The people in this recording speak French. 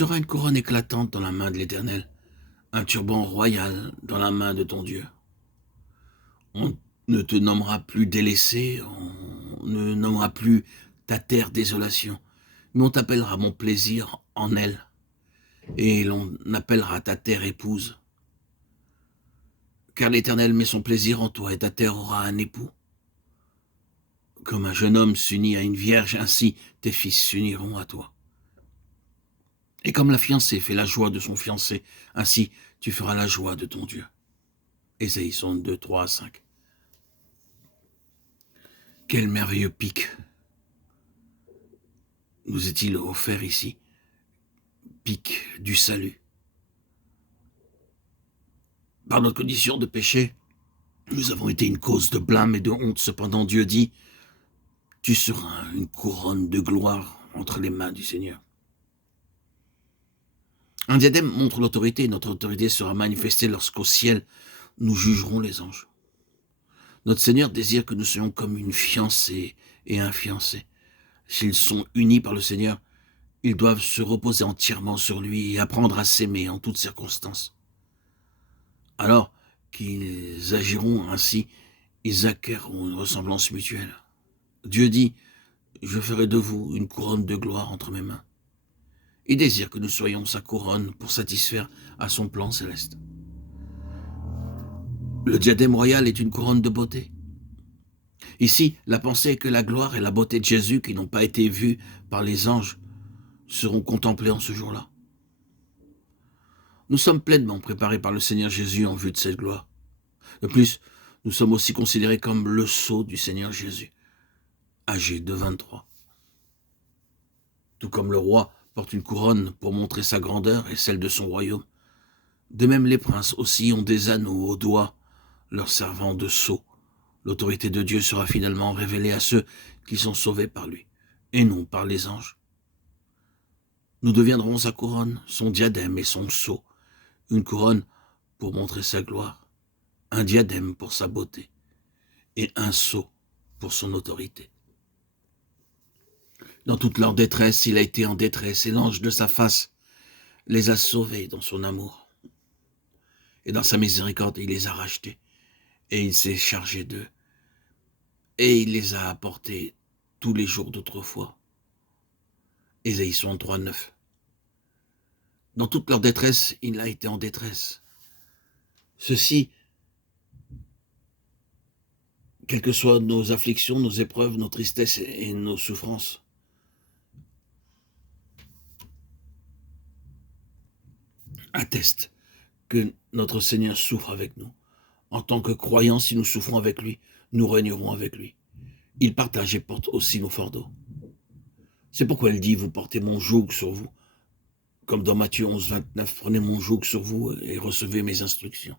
seras une couronne éclatante dans la main de l'Éternel, un turban royal dans la main de ton Dieu. On ne te nommera plus délaissé, on ne nommera plus ta terre désolation, mais on t'appellera mon plaisir en elle, et l'on appellera ta terre épouse. Car l'Éternel met son plaisir en toi, et ta terre aura un époux. Comme un jeune homme s'unit à une vierge, ainsi tes fils s'uniront à toi. Et comme la fiancée fait la joie de son fiancé, ainsi tu feras la joie de ton Dieu. Ésaïe 62, 3 à 5. Quel merveilleux pic nous est-il offert ici, pic du salut. Par notre condition de péché, nous avons été une cause de blâme et de honte. Cependant, Dieu dit, tu seras une couronne de gloire entre les mains du Seigneur. Un diadème montre l'autorité, et notre autorité sera manifestée lorsqu'au ciel, nous jugerons les anges. Notre Seigneur désire que nous soyons comme une fiancée et un fiancé. S'ils sont unis par le Seigneur, ils doivent se reposer entièrement sur lui et apprendre à s'aimer en toutes circonstances. Alors qu'ils agiront ainsi, ils acquerront une ressemblance mutuelle. Dieu dit, je ferai de vous une couronne de gloire entre mes mains. Il désire que nous soyons sa couronne pour satisfaire à son plan céleste. Le diadème royal est une couronne de beauté. Ici, la pensée est que la gloire et la beauté de Jésus, qui n'ont pas été vues par les anges, seront contemplées en ce jour-là. Nous sommes pleinement préparés par le Seigneur Jésus en vue de cette gloire. De plus, nous sommes aussi considérés comme le sceau du Seigneur Jésus, âgé de 23. Tout comme le roi porte une couronne pour montrer sa grandeur et celle de son royaume, de même les princes aussi ont des anneaux aux doigts, leur servant de sceau. L'autorité de Dieu sera finalement révélée à ceux qui sont sauvés par lui, et non par les anges. Nous deviendrons sa couronne, son diadème et son sceau, une couronne pour montrer sa gloire, un diadème pour sa beauté, et un sceau pour son autorité. Dans toute leur détresse, il a été en détresse, et l'ange de sa face les a sauvés dans son amour. Et dans sa miséricorde, il les a rachetés, et il s'est chargé d'eux, et il les a apportés tous les jours d'autrefois. Ésaïe 63, 9. Dans toute leur détresse, il a été en détresse. Ceci, quelles que soient nos afflictions, nos épreuves, nos tristesses et nos souffrances, attestent que notre Seigneur souffre avec nous. En tant que croyants, si nous souffrons avec lui, nous régnerons avec lui. Il partage et porte aussi nos fardeaux. C'est pourquoi il dit, vous portez mon joug sur vous. Comme dans Matthieu 11, 29, prenez mon joug sur vous et recevez mes instructions.